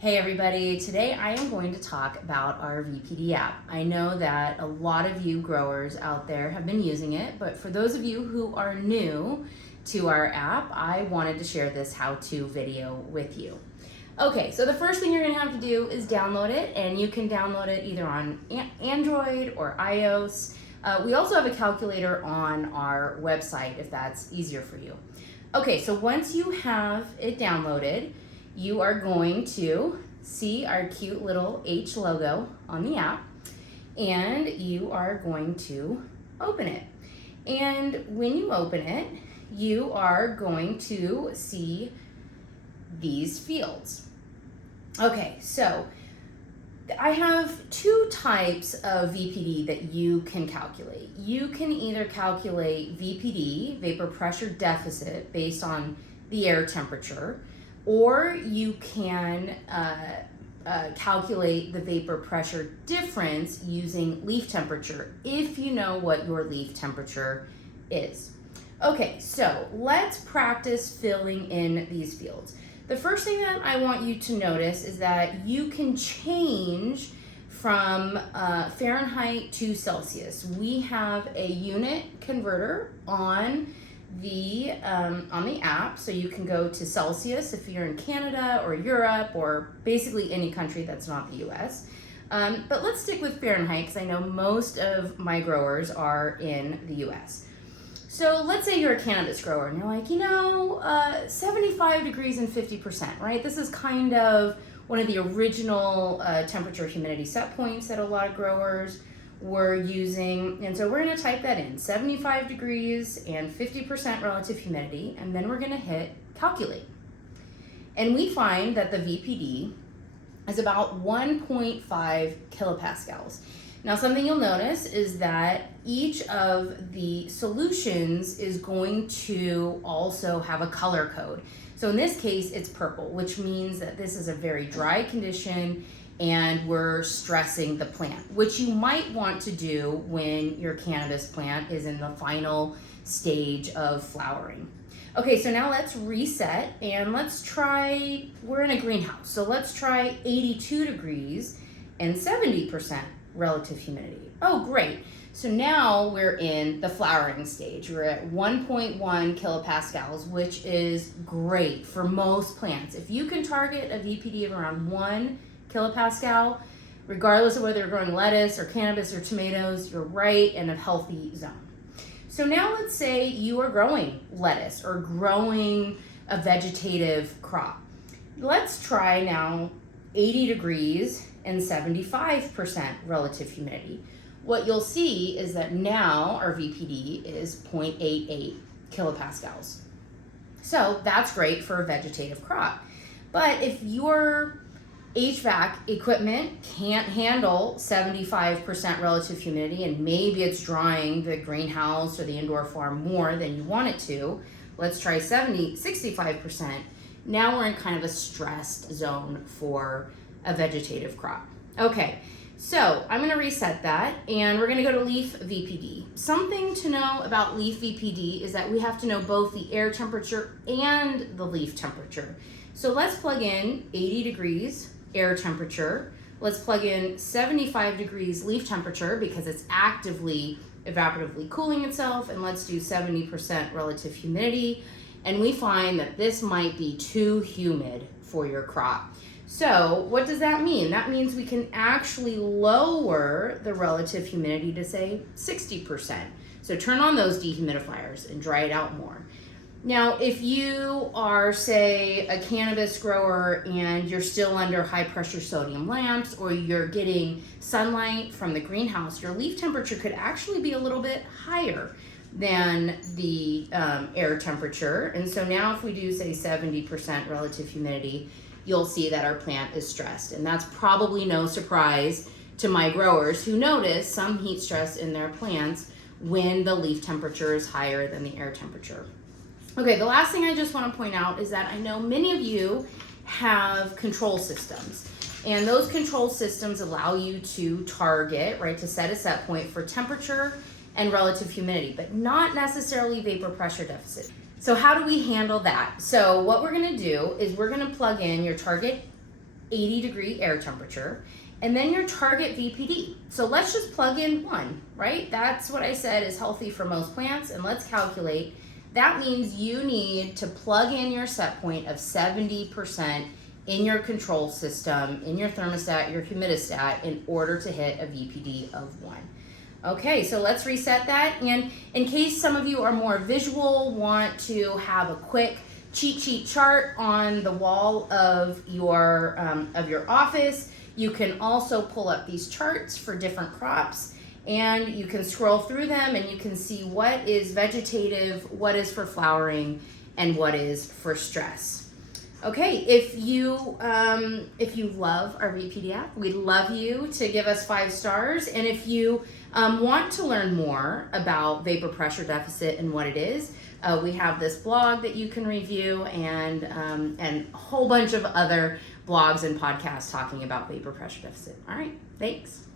Hey everybody, today I am going to talk about our VPD app. I know that a lot of you growers out there have been using it, but for those of you who are new to our app, I wanted to share this how-to video with you. Okay, so the first thing you're going to have to do is download it, and you can download it either on Android or iOS. We also have a calculator on our website if that's easier for you. Okay, so once you have it downloaded, you are going to see our cute little H logo on the app, and you are going to open it. And when you open it, you are going to see these fields. Okay, so I have two types of VPD that you can calculate. You can either calculate VPD, vapor pressure deficit, based on the air temperature, or you can calculate the vapor pressure difference using leaf temperature if you know what your leaf temperature is. Okay, so let's practice filling in these fields. The first thing that I want you to notice is that you can change from Fahrenheit to Celsius. We have a unit converter on the app, so you can go to Celsius if you're in Canada or Europe or basically any country that's not the US. But let's stick with Fahrenheit because I know most of my growers are in the US. So let's say you're a cannabis grower and you're like, 75 degrees and 50%, right? This is kind of one of the original temperature humidity set points that a lot of growers were using. And so we're going to type that in, 75 degrees and 50% relative humidity, and then we're going to hit calculate. And we find that the VPD is about 1.5 kilopascals. Now, something you'll notice is that each of the solutions is going to also have a color code. So in this case, it's purple, which means that this is a very dry condition and we're stressing the plant, which you might want to do when your cannabis plant is in the final stage of flowering. Okay, so now let's reset and let's try, we're in a greenhouse, so let's try 82 degrees and 70% relative humidity. Oh, great. So now we're in the flowering stage. We're at 1.1 kilopascals, which is great for most plants. If you can target a VPD of around 1 kilopascal, regardless of whether you're growing lettuce or cannabis or tomatoes, you're right in a healthy zone. So now let's say you are growing lettuce or growing a vegetative crop. Let's try now 80 degrees and 75% relative humidity. What you'll see is that now our VPD is 0.88 kilopascals. So that's great for a vegetative crop. But if your HVAC equipment can't handle 75% relative humidity and maybe it's drying the greenhouse or the indoor farm more than you want it to, let's try 65%. Now we're in kind of a stressed zone for a vegetative crop. Okay, so I'm going to reset that and we're going to go to leaf VPD. Something to know about leaf VPD is that we have to know both the air temperature and the leaf temperature. So let's plug in 80 degrees air temperature. Let's plug in 75 degrees leaf temperature because it's actively evaporatively cooling itself, and let's do 70% relative humidity. And we find that this might be too humid for your crop. So what does that mean? That means we can actually lower the relative humidity to say 60%. So turn on those dehumidifiers and dry it out more. Now, if you are, say, a cannabis grower and you're still under high pressure sodium lamps or you're getting sunlight from the greenhouse, your leaf temperature could actually be a little bit higher than the air temperature. And so now if we do, say, 70% relative humidity, you'll see that our plant is stressed. And that's probably no surprise to my growers who notice some heat stress in their plants when the leaf temperature is higher than the air temperature. Okay, the last thing I just want to point out is that I know many of you have control systems, and those control systems allow you to target, right, to set a set point for temperature and relative humidity, but not necessarily vapor pressure deficit. So how do we handle that? So what we're going to do is we're going to plug in your target 80-degree air temperature, and then your target VPD. So let's just plug in 1, right? That's what I said is healthy for most plants, and let's calculate. That means you need to plug in your set point of 70% in your control system, in your thermostat, your humidistat, in order to hit a VPD of 1. Okay, so let's reset that. And in case some of you are more visual, want to have a quick cheat sheet chart on the wall of your office, you can also pull up these charts for different crops, and you can scroll through them and you can see what is vegetative, what is for flowering, and what is for stress. Okay, if you love our VPD app, we'd love you to give us 5 stars. And if you want to learn more about vapor pressure deficit and what it is, we have this blog that you can review, and a whole bunch of other blogs and podcasts talking about vapor pressure deficit. All right, thanks.